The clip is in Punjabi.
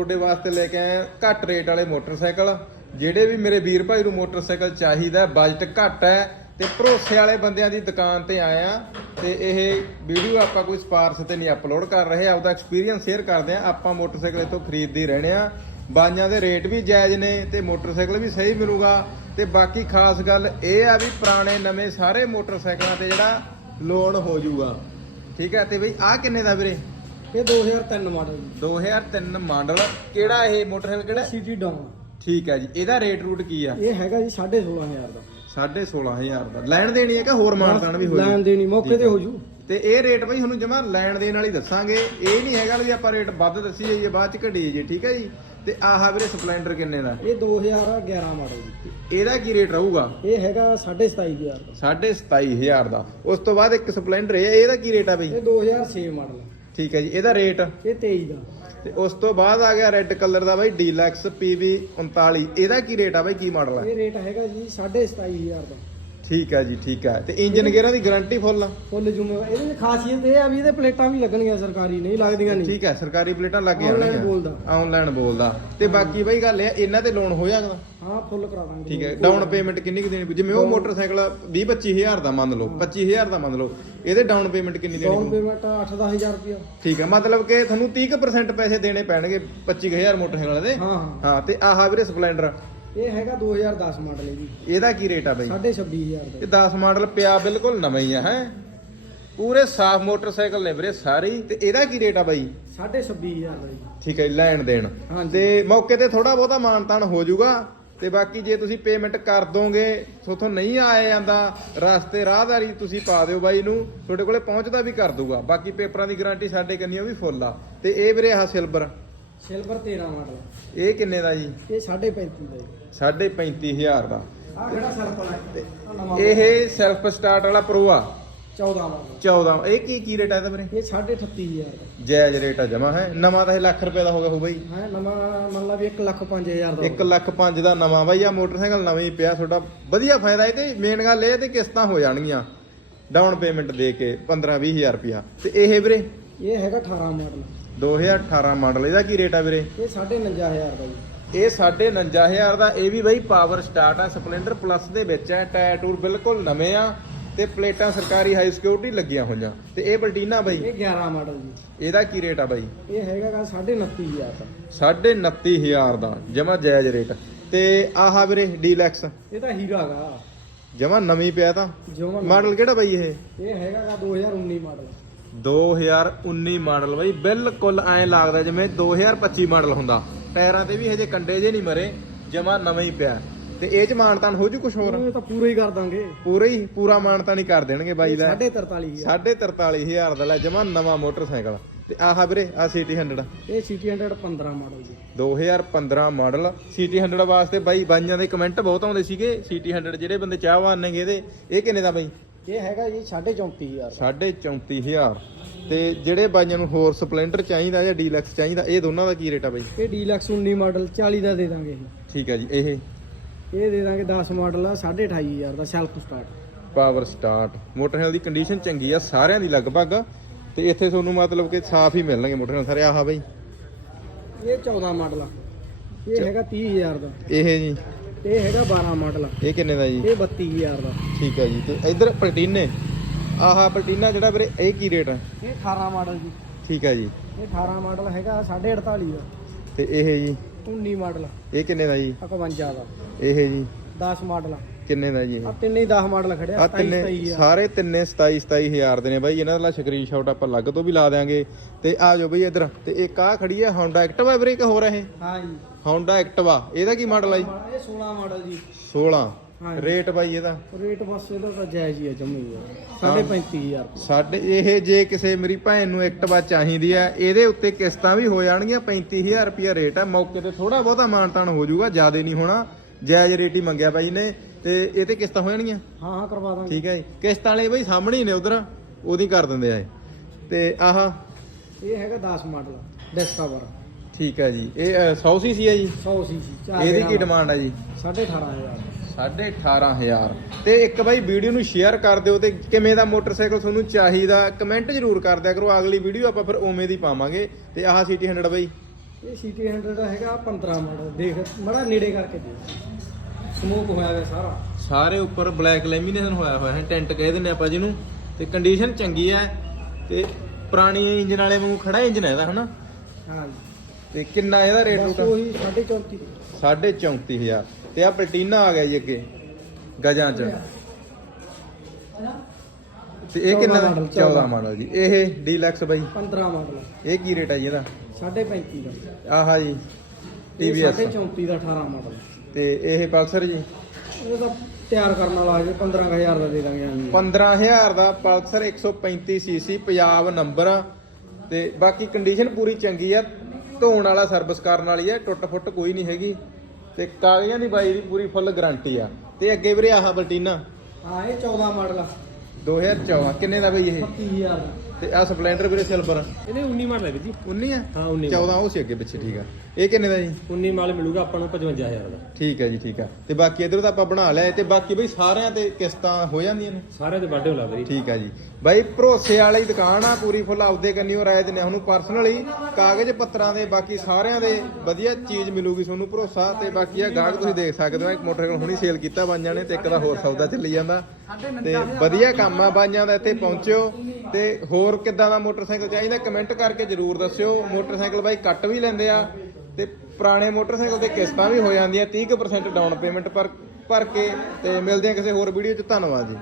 ਤੁਹਾਡੇ ਵਾਸਤੇ ਲੈ ਕੇ ਆਏ ਘੱਟ ਰੇਟ ਵਾਲੇ ਮੋਟਰਸਾਈਕਲ। ਜਿਹੜੇ ਵੀ ਮੇਰੇ ਵੀਰ ਭਾਈ ਨੂੰ ਮੋਟਰਸਾਈਕਲ ਚਾਹੀਦਾ ਬਜਟ ਘੱਟ ਹੈ ਤੇ ਭਰੋਸੇ ਵਾਲੇ ਬੰਦਿਆਂ ਦੀ ਦੁਕਾਨ ਤੇ ਆਏ ਆ ਤੇ ਇਹ ਵੀਡੀਓ ਆਪਾਂ ਕੋਈ ਸਪਾਰਸ਼ ਤੇ ਨਹੀਂ ਅਪਲੋਡ ਕਰ ਰਹੇ। ਆਪਦਾ ਐਕਸਪੀਰੀਅੰਸ ਸ਼ੇਅਰ ਕਰਦੇ ਆ ਆਪਾਂ ਮੋਟਰਸਾਈਕਲ ਇੱਥੋਂ ਖਰੀਦਦੇ ਰਹਿਣੇ ਆ ਬਾਈਆਂ ਦੇ ਰੇਟ ਵੀ ਜਾਇਜ਼ ਨੇ ਤੇ ਮੋਟਰਸਾਈਕਲ ਵੀ ਸਹੀ ਮਿਲੂਗਾ। ਤੇ ਬਾਕੀ ਖਾਸ ਗੱਲ ਇਹ ਆ ਵੀ ਪੁਰਾਣੇ ਨਵੇਂ ਸਾਰੇ ਮੋਟਰਸਾਈਕਲਾਂ ਤੇ ਜਿਹੜਾ ਲੋਨ ਹੋ ਜਾਊਗਾ। ਠੀਕ ਹੈ? ਤੇ ਬਈ ਆਹ ਕਿੰਨੇ ਦਾ ਵੀਰੇ? ਇਹ 2003 ਮਾਡਲ ਜੀ। 2003 ਮਾਡਲ। ਕਿਹੜਾ ਇਹ ਮੋਟਰਸਾਈਕਲ ਕਿਹੜਾ? ਸਿਟੀ ਡਾਊਨ ਠੀਕ ਹੈ ਜੀ। ਇਹਦਾ ਰੇਟ ਰੂਟ ਕੀ ਆ? ਇਹ ਹੈਗਾ ਜੀ 16500 ਦਾ। 16500 ਦਾ। ਲੈਣ ਦੇਣੀ ਹੈ ਕਿ ਹੋਰ ਮਾਨਤਾਨ ਵੀ ਹੋ ਲੈਣ? ਦੇਣੀ ਮੌਕੇ ਤੇ ਹੋ। ਜੂ। ਤੇ ਇਹ ਰੇਟ ਬਈ ਤੁਹਾਨੂੰ ਜਮਾ ਲੈਣ ਦੇਣ ਵਾਲੀ ਦੱਸਾਂਗੇ। ਇਹ ਨਹੀਂ ਹੈਗਾ ਵੀ ਆਪਾਂ ਰੇਟ ਵੱਧ ਦੱਸੀ ਜਾਈਏ ਬਾਅਦ ਚ ਘਟੀ ਜਾਈਏ ਠੀਕ ਹੈ ਜੀ? ਤੇ ਆਹ ਵੀਰੇ ਸਪਲੈਂਡਰ ਕਿੰਨੇ ਦਾ? ਇਹ 2011 ਮਾਡਲ ਜੀ। ਇਹਦਾ ਕੀ ਰੇਟ ਰਹੂਗਾ? ਇਹ ਹੈਗਾ 27500 ਦਾ। 27500 ਦਾ। ਉਸ ਤੋਂ ਬਾਅਦ ਇੱਕ ਸਪਲੈਂਡਰ ਹੈ ਇਹਦਾ ਕੀ ਰੇਟ ਆ ਬਈ? ਇਹ 2006 ਮਾਡਲ। ਠੀਕ ਹੈ ਜੀ ਇਹਦਾ ਰੇਟ ਇਹ 23 ਦਾ। ਤੇ ਉਸ ਤੋਂ ਬਾਅਦ ਆ ਗਿਆ ਰੈੱਡ ਕਲਰ ਦਾ ਬਾਈ ਡੀਲੈਕਸ PV 39 ਇਹਦਾ ਕੀ ਰੇਟ ਆ ਬਾਈ ਕੀ ਮਾਡਲ ਆ? ਇਹ ਰੇਟ ਹੈਗਾ ਜੀ 27500 ਦਾ। ਠੀਕ ਹੈ ਜੀ ਠੀਕ ਹੈ। ਤੇ ਇੰਜਨ ਗੇਅਰਾਂ ਦੀ ਗਾਰੰਟੀ ਫੁੱਲ ਆ? ਫੁੱਲ ਜ਼ਿੰਮੇਵਾਰ ਇਹਦੀ ਖਾਸੀਅਤ ਇਹ ਆ ਵੀ ਇਹਦੇ ਪਲੇਟਾਂ ਵੀ ਲੱਗਣਗੀਆਂ ਸਰਕਾਰੀ ਨਹੀਂ ਲੱਗਦੀਆਂ ਨਹੀਂ। ਠੀਕ ਹੈ ਸਰਕਾਰੀ ਪਲੇਟਾਂ ਲੱਗ Online ਜਾਣਗੀਆਂ ਬੋਲਦਾ। ਆਨਲਾਈਨ ਬੋਲਦਾ। ਤੇ ਬਾਕੀ ਬਈ ਗੱਲ ਇਹ ਇਹਨਾਂ ਤੇ ਲੋਨ ਹੋ ਜਾਗਾ ਹਾਂ ਫੁੱਲ ਕਰਾ ਦਾਂਗੇ। ਠੀਕ ਹੈ ਡਾਊਨ ਪੇਮੈਂਟ ਕਿੰਨੀ ਕੁ ਦੇਣੀ ਪਊ? ਜਿਵੇਂ ਉਹ ਮੋਟਰਸਾਈਕਲ 20 25000 ਦਾ ਮੰਨ ਲਓ 25000 ਦਾ ਮੰਨ ਲਓ ਇਹਦੇ ਡਾਊਨ ਪੇਮੈਂਟ ਕਿੰਨੀ ਦੇਣੀ ਡਾਊਨ ਪਊ? ਪੇਮੈਂਟ 8-10000 ਰੁਪਇਆ। ਠੀਕ ਹੈ ਮਤਲਬ ਕਿ ਤੁਹਾਨੂੰ 30% ਪੈਸੇ ਦੇਣੇ ਪੈਣਗੇ 25000 ਮੋਟਰਸਾਈਕਲ ਦੇ। ਹਾਂ ਹਾਂ। ਹਾਂ ਤੇ ਆਹ ਵੀਰੇ ਸਪਲੈਂਡਰ। ਇਹ ਹੈਗਾ 2010 ਮਾਡਲ ਹੈ ਜੀ। ਇਹਦਾ ਕੀ ਰੇਟ ਆ ਬਈ? 26500 ਦਾ। ਇਹ 10 ਮਾਡਲ ਪਿਆ ਬਿਲਕੁਲ ਨਵਾਂ ਹੀ ਆ ਹੈ? ਪੂਰੇ ਸਾਫ਼ ਮੋਟਰਸਾਈਕਲ ਨੇ ਵੀਰੇ ਸਾਰੇ ਹੀ। ਤੇ ਇਹਦਾ ਕੀ ਰੇਟ ਆ ਬਾਈ? 26500 ਦਾ ਜੀ। ਠੀਕ ਹੈ ਜੀ, ਲੈਣ ਦੇਣ। ਹਾਂਜੀ। ਤੇ ਮੌਕੇ ਤੇ ਥੋੜਾ ਬਹੁਤਾ ਮਾਨਤਾਨ ਹੋ ਜਾਊਗਾ। ਤੇ ਬਾਕੀ ਜੇ ਤੁਸੀਂ ਪੇਮੈਂਟ ਕਰ ਦੋਗੇ ਸੋਥੋਂ ਨਹੀਂ ਆਇਆ ਜਾਂਦਾ ਰਸਤੇ ਰਾਹਦਾਰੀ ਤੁਸੀਂ ਪਾ ਦਿਓ ਬਾਈ ਨੂੰ। ਤੁਹਾਡੇ ਕੋਲੇ ਪਹੁੰਚਦਾ ਵੀ ਕਰ ਦੂਗਾ ਬਾਕੀ ਪੇਪਰਾਂ ਦੀ ਗਾਰੰਟੀ ਸਾਡੇ ਕੰਨੀ ਉਹ ਵੀ ਫੁੱਲ ਆ। ਤੇ ਇਹ ਵੀਰੇ ਆਹ ਸਿਲਵਰ ਸਿਲਵਰ 13 ਮਾਡਲ। ਇਹ ਕਿੰਨੇ ਦਾ ਜੀ? ਇਹ 3.5 ਦਾ ਜੀ। 35000 ਦਾ। ਆ? ਕਿਹੜਾ ਇਹ ਸੈਲਫ ਸਟਾਰਟ ਵਾਲਾ ਪ੍ਰੋ ਆ? 14 ਮਾਡਲ 14 ਇਹ ਕੀ ਕੀ ਰੇਟ ਆ ਇਹਦਾ ਵੀਰੇ? ਇਹ 38500 ਦਾ। ਜਾਇਜ਼ ਰੇਟ ਆ ਜਮਾ ਹੈ? ਨਵਾਂ ਤਾਂ ਇਹ ਲੱਖ ਰੁਪਏ ਦਾ ਹੋ ਗਿਆ ਹੋ ਬਾਈ। ਹੈ ਨਵਾਂ ਮੰਨ ਲਾ ਵੀ 1 ਲੱਖ 5000 ਦਾ 1 ਲੱਖ 5 ਦਾ ਨਵਾਂ ਬਾਈ ਆ ਮੋਟਰਸਾਈਕਲ ਨਵੇਂ ਹੀ ਪਿਆ ਤੁਹਾਡਾ ਵਧੀਆ ਫਾਇਦਾ ਇਹ ਤੇ। ਮੇਨ ਗੱਲ ਇਹ ਤੇ ਕਿਸ਼ਤਾਂ ਹੋ ਜਾਣਗੀਆਂ। ਡਾਊਨ ਪੇਮੈਂਟ ਦੇ ਕੇ 15 20000 ਰੁਪਿਆ ਤੇ ਇਹ ਵੀਰੇ? ਇਹ ਹੈਗਾ 18 ਮਾਡਲ। 2018 ਮਾਡਲ ਇਹਦਾ ਕੀ ਰੇਟ ਆ ਵੀਰੇ? ਇਹ 49500 ਦਾ ਜੀ। ਇਹ 49500 ਦਾ ਇਹ ਵੀ ਬਾਈ ਪਾਵਰ ਸਟਾਰਟ ਆ ਸਪਲੈਂਡਰ ਪਲੱਸ ਦੇ ਵਿੱਚ ਹੈ ਟਾਇਰ ਟੂਰ ਬਿਲਕੁਲ ਨਵੇਂ ਆ ਤੇ ਪਲੇਟਾਂ ਸਰਕਾਰੀ ਹਾਈ ਸਿਕਿਉਰਿਟੀ ਲੱਗੀਆਂ ਹੋਈਆਂ। ਤੇ ਇਹ ਬਲਟੀਨਾ ਬਾਈ? ਇਹ 11 ਮਾਡਲ ਜੀ। ਇਹਦਾ ਕੀ ਰੇਟ ਆ ਬਾਈ? ਇਹ ਹੈਗਾ ਗਾ 29500 ਦਾ। 29500 ਦਾ ਜਮਾ ਜਾਇਜ਼ ਰੇਟ ਤੇ ਆਹ ਵੀਰੇ ਡੀਲੈਕਸ ਇਹ ਤਾਂ ਹੀਰਾ ਗਾ। ਜਮਾ ਨਵੀਂ ਪਿਆ ਤਾਂ। ਮਾਡਲ ਕਿਹੜਾ ਬਾਈ ਇਹ? ਇਹ ਹੈਗਾ ਗਾ 2019 ਮਾਡਲ 2019 ਮਾਡਲ ਬਾਈ ਬਿਲਕੁਲ ਐਂ ਲੱਗਦਾ ਜਿਵੇਂ 2025 ਮਾਡਲ ਹੁੰਦਾ। ਟਾਇਰਾਂ ਤੇ ਵੀ ਹਜੇ ਕੰਡੇ ਜੇ ਨਹੀਂ ਮਰੇ ਜਮਾ ਨਵਾਂ ਹੀ ਪਿਆ। ਤੇ ਇਹ ਚ ਮਾਨਤਾਨ ਹੋ ਜੂ ਕੁਝ ਹੋਰ? ਇਹ ਤਾਂ ਪੂਰਾ ਹੀ ਕਰ ਦਾਂਗੇ। ਪੂਰਾ ਹੀ? ਪੂਰਾ ਮਾਨਤਾਨ ਹੀ ਕਰ ਦੇਣਗੇ ਬਾਈ ਦਾ। 43000 43000 ਦਾ ਲੈ ਜਮਾ ਨਵਾਂ ਮੋਟਰਸਾਈਕਲ। ਤੇ ਆਹ ਵੀਰੇ ਆ ਸਿਟੀ 100 ਇਹ ਸਿਟੀ 100 15 ਮਾਡਲ ਜੀ। 2015 ਮਾਡਲ। ਸਿਟੀ 100 ਵਾਸਤੇ ਬਾਈ ਬਾਈਆਂ ਦੇ ਕਮੈਂਟ ਬਹੁਤ ਆਉਂਦੇ ਸੀਗੇ। ਸਿਟੀ 100 ਜਿਹੜੇ ਬੰਦੇ ਚਾਹਵਾਨ ਨੇਗੇ ਇਹਦੇ ਇਹ ਕਿੰਨੇ ਦਾ ਬਾਈ? ਇਹ ਹੈਗਾ ਜੀ 34000 34000 ਤੇ ਜਿਹੜੇ ਬਾਈਆਂ ਨੂੰ ਹੋਰ ਸਪਲੈਂਡਰ ਚਾਹੀਦਾ ਜਾਂ ਡੀਲੈਕਸ ਚਾਹੀਦਾ ਇਹ ਦੋਨਾਂ ਦਾ ਕੀ ਰੇਟ ਆ ਬਾਈ? ਇਹ ਡੀਲਕਸ 19 ਮਾਡਲ 40 ਦਾ ਦੇ ਦਾਂਗੇ ਠੀਕ ਹੈ ਜੀ ਇਹ? ਇਹ ਦੇ ਦਾਂਗੇ 10 ਮਾਡਲ ਆ 28500 ਦਾ self start power start motorcycle ਦੀ ਕੰਡੀਸ਼ਨ ਚੰਗੀ ਆ ਸਾਰਿਆਂ ਦੀ ਲਗਭਗ। ਤੇ ਇੱਥੇ ਤੁਹਾਨੂੰ ਮਤਲਬ ਕਿ ਸਾਫ਼ ਹੀ ਮਿਲਣਗੇ ਮੋਟਰਸਾਈਕਲ ਸਾਰੇ ਆਹ ਬਾਈ। ਇਹ 14 ਮਾਡਲ ਆ। ਇਹ ਹੈਗਾ 30000 ਦਾ। ਇਹ ਜੀ। ਇਹ ਹੈਗਾ 12 ਮਾਡਲ। ਆ ਇਹ ਕਿੰਨੇ ਦਾ ਜੀ? ਇਹ 32000 ਦਾ। ਠੀਕ ਹੈ ਜੀ ਤੇ ਇਧਰ ਪਲਟੀਨੇ? ਆਹ ਪਲਟੀਨਾ ਜਿਹੜਾ ਵੀਰੇ ਇਹ ਕੀ ਰੇਟ ਆ ਇਹ 18 ਮਾਡਲ ਜੀ। ਠੀਕ ਹੈ ਜੀ। ਇਹ 18 ਮਾਡਲ ਹੈਗਾ 4.5 ਦਾ। ਤੇ ਇਹ ਜੀ? 19 ਮਾਡਲ। ਇਹ ਕਿੰਨੇ ਦਾ ਜੀ? 51 ਦਾ। ਇਹ ਜੀ? 10 ਮਾਡਲ। ਆ ਕਿੰਨੇ ਦਾ ਜੀ ਇਹ? ਆਹ ਤਿੰਨੇ ਹੀ 10 ਮਾਡਲ ਖੜਿਆ ਆ 27 ਤਿੰਨੇ 27000 ਸਾਰੇ ਤਿੰਨੇ 27 27000 ਦੇ ਨੇ ਬਾਈ। ਇਹਨਾਂ ਦਾ ਸਕਰੀਨਸ਼ਾਟ ਆਪਾਂ ਲੱਗ ਤੋਂ ਵੀ ਲਾ ਦਿਆਂਗੇ। ਤੇ ਆ ਜਾਓ ਬਈ ਇਧਰ। ਤੇ ਇੱਕ ਆ ਖੜੀ ਹੈ Honda Activa ਵੀਰੇ ਕਿ ਹੋਰ ਹਾਂ ਜੀ। Honda Activa ਇਹਦਾ ਕੀ ਮਾਡਲ ਆ ਜੀ? ਇਹ 16 ਮਾਡਲ ਜੀ। 16 ਹਾਂ ਰੇਟ ਬਾਈ ਇਹਦਾ? ਰੇਟ ਬਸ ਇਹਦਾ ਤਾਂ ਜਾਇਜ਼ ਹੀ ਆ ਜੰਮੀ ਆ। 35000 ਸਾਡੇ ਇਹ ਜੇ ਕਿਸੇ ਮੇਰੀ ਭੈਣ ਨੂੰ ਐਕਟਿਵਾ ਚਾਹੀਦੀ ਆ ਇਹਦੇ ਉੱਤੇ ਕਿਸ਼ਤਾਂ ਵੀ ਹੋ ਜਾਣਗੀਆਂ 35000 ਰੁਪਿਆ ਰੇਟ ਆ। ਮੌਕੇ ਤੇ ਥੋੜਾ ਬਹੁਤਾ ਮਾਨਤਾਨ ਹੋ ਜਾਊਗਾ ਜ਼ਿਆਦਾ ਨਹੀਂ ਹੋਣਾ। ਜਾਇਜ਼ ਰੇਟ ਹੀ ਮੰਗਿਆ ਬਾਈ ਨੇ ਤੇ ਇਹ ਤੇ ਕਿਸ਼ਤਾਂ ਹੋ ਜਾਣਗੀਆਂ? ਹਾਂ ਹਾਂ ਕਰਵਾ ਦਾਂਗੇ। ਠੀਕ ਹੈ ਜੀ। ਕਿਸ਼ਤਾਂ ਵਾਲੇ ਬਾਈ ਸਾਹਮਣੇ ਹੀ ਨੇ ਉਧਰ ਉਹਦੀ ਕਰ ਦਿੰਦੇ ਆ ਇਹ। ਤੇ ਆਹ ਇਹ ਹੈਗਾ 10 ਮਾਡਲ ਡਿਸਕਵਰ ਠੀਕ ਹੈ ਜੀ। ਇਹ 100 ਸੀਸੀ ਹੈ ਜੀ? 100 ਸੀਸੀ ਇਹਦੀ ਕੀ ਡਿਮਾਂਡ ਹੈ ਜੀ? 18500 18500 ਤੇ ਇੱਕ ਬਾਈ ਵੀਡੀਓ ਨੂੰ ਸ਼ੇਅਰ ਕਰ ਦਿਓ ਤੇ ਕਿਵੇਂ ਦਾ ਮੋਟਰਸਾਈਕਲ ਤੁਹਾਨੂੰ ਚਾਹੀਦਾ ਕਮੈਂਟ ਜ਼ਰੂਰ ਕਰ ਦਿਆ ਕਰੋ। ਅਗਲੀ ਵੀਡੀਓ ਆਪਾਂ ਫਿਰ ਉਵੇਂ ਦੀ ਪਾਵਾਂਗੇ। ਤੇ ਆਹ ਸਿਟੀ 100 ਬਾਈ। ਇਹ ਸੀਟੀ 100 ਹੈਗਾ 15 ਮਾਡਲ ਦੇਖ ਬੜਾ ਨੇੜੇ ਕਰਕੇ ਦੇਖ। ਸਮੋਕ ਹੋਇਆ ਗਿਆ ਸਾਰਾ। ਸਾਰੇ ਉੱਪਰ ਬਲੈਕ ਲੈਮੀਨੇਸ਼ਨ ਹੋਇਆ ਹੋਇਆ ਹੈ ਟੈਂਟ ਕਹਿ ਦਿੰਦੇ ਆਪਾਂ ਜਿਹਨੂੰ। ਤੇ ਕੰਡੀਸ਼ਨ ਚੰਗੀ ਹੈ ਤੇ ਪੁਰਾਣੀ ਇੰਜਨ ਵਾਲੇ ਵਾਂਗੂ ਖੜਾ ਇੰਜਨ ਹੈ ਇਹਦਾ ਹਨਾ? ਹਾਂ ਤੇ ਕਿੰਨਾ ਇਹਦਾ ਰੇਟ ਬਸ ਰੂਟ ਉਹੀ 34.5 34000 ਤੇ ਆ ਪਲਟੀਨਾ ਆ ਗਿਆ ਜੀ ਅੱਗੇ ਗਜਾਂ ਚ। ਤੇ ਇਹ ਕਿੰਨਾ 14 model, 14 ਮਾਡਲ ਜੀ। ਇਹ ਡੀਲੈਕਸ ਬਾਈ। 15 ਮਾਡਲ ਇਹ ਕੀ ਰੇਟ ਹੈ ਜੀ ਇਹਦਾ? 35 ਦਾ। ਆਹਾ ਜੀ ਇਹ TVS 34 ਦਾ 18 ਮਾਡਲ ਤੇ ਇਹ ਪਲਸਰ ਜੀ? ਇਹ ਤਾਂ ਤਿਆਰ ਕਰਨ ਵਾਲਾ ਹੈ 15000 ਦਾ ਦੇ ਦਾਂਗੇ ਅਸੀਂ 15000 ਦਾ ਪਲਸਰ 135 ਸੀਸੀ ਪੰਜਾਬ ਨੰਬਰ ਆ। ਤੇ ਬਾਕੀ ਕੰਡੀਸ਼ਨ ਪੂਰੀ ਚੰਗੀ ਆ। ਧੋਣ ਵਾਲਾ ਸਰਵਿਸ ਕਰਨ ਵਾਲੀ ਆ ਟੁੱਟ ਫੁੱਟ ਕੋਈ ਨਹੀਂ ਹੈਗੀ। ਤੇ ਕਾਗਜ਼ਾਂ ਦੀ ਬਾਈ ਦੀ ਪੂਰੀ ਫੁੱਲ ਗਾਰੰਟੀ ਆ। ਤੇ ਅੱਗੇ ਵੀਰੇ ਆਹ ਬਲਟੀਨਾ। ਹਾਂ ਇਹ 14 ਮਾਡਲ ਆ। 2014 ਕਿੰਨੇ ਦਾ ਬਈ ਇਹ? 35000 ਦਾ ਤੇ ਆ ਸਪਲੈਂਡਰ ਵੀਰੇ ਸਿਲਵਰ ਇਹਦੇ 19 ਮਾਡਲ ਹੈ ਵੀਰ ਜੀ। 19 ਆ? ਹਾਂ 19 14 ਉਹ ਸੀ ਅੱਗੇ ਪਿੱਛੇ ਠੀਕ ਆ। ਇਹ ਕਿੰਨੇ ਦਾ ਜੀ? 19 ਮਾਡਲ ਮਿਲੂਗਾ ਆਪਾਂ ਨੂੰ 55000 ਦਾ। ਠੀਕ ਹੈ ਜੀ ਠੀਕ ਆ ਤੇ ਬਾਕੀ ਇਧਰ ਤਾਂ ਆਪਾਂ ਬਣਾ ਲਿਆ ਤੇ ਬਾਕੀ ਬਈ ਸਾਰਿਆਂ ਤੇ ਕਿਸ਼ਤਾਂ ਹੋ ਜਾਂਦੀਆਂ ਨੇ। ਸਾਰਿਆਂ ਦੇ ਵਾਢੇ ਹੋਲਾ ਠੀਕ ਆ ਜੀ। ਬਾਈ ਭਰੋਸੇ ਵਾਲੀ ਦੁਕਾਨ ਆ ਪੂਰੀ ਫੁੱਲ ਆਪਦੇ ਕੰਨਿਓ ਰਾਏ ਦਿੰਦੇ ਉਹਨੂੰ ਪਰਸਨਲੀ ਕਾਗਜ਼ ਪੱਤਰਾਂ ਦੇ ਬਾਕੀ ਸਾਰਿਆਂ ਦੇ ਵਧੀਆ ਚੀਜ਼ ਮਿਲੂਗੀ ਤੁਹਾਨੂੰ ਭਰੋਸਾ ਤੇ ਬਾਕੀ ਆ ਗਾਹਕ ਤੁਸੀਂ ਦੇਖ ਸਕਦੇ ਹੋ ਇੱਕ ਮੋਟਰਸਾਈਕਲ ਹੁਣੀ ਸੇਲ ਕੀਤਾ ਬਣ ਜਾਣੇ ਤੇ ਇੱਕ ਦਾ ਹੋਰ ਸੌਦਾ ਚੱਲੀ ਜਾਂਦਾ। ਤੇ ਵਧੀਆ ਕੰਮ ਆ ਬਾਈਆਂ ਦਾ ਇੱਥੇ ਪਹੁੰਚਿਓ। ਤੇ ਹੋਰ ਕਿੱਦਾਂ ਦਾ ਮੋਟਰਸਾਈਕਲ ਚਾਹੀਦਾ ਕਮੈਂਟ ਕਰਕੇ ਜਰੂਰ ਦੱਸਿਓ। ਮੋਟਰਸਾਈਕਲ ਬਾਈ ਕੱਟ ਵੀ ਲੈਂਦੇ ਆ। ਤੇ ਪੁਰਾਣੇ ਮੋਟਰਸਾਈਕਲ ਤੇ ਕਿਸ਼ਤਾਂ ਵੀ ਹੋ ਜਾਂਦੀਆਂ 30% ਡਾਊਨ ਪੇਮੈਂਟ ਪਰ, ਭਰ ਕੇ ਤੇ ਮਿਲਦੇ ਆ ਕਿਸੇ ਹੋਰ ਵੀਡੀਓ 'ਚ। ਧੰਨਵਾਦ ਜੀ।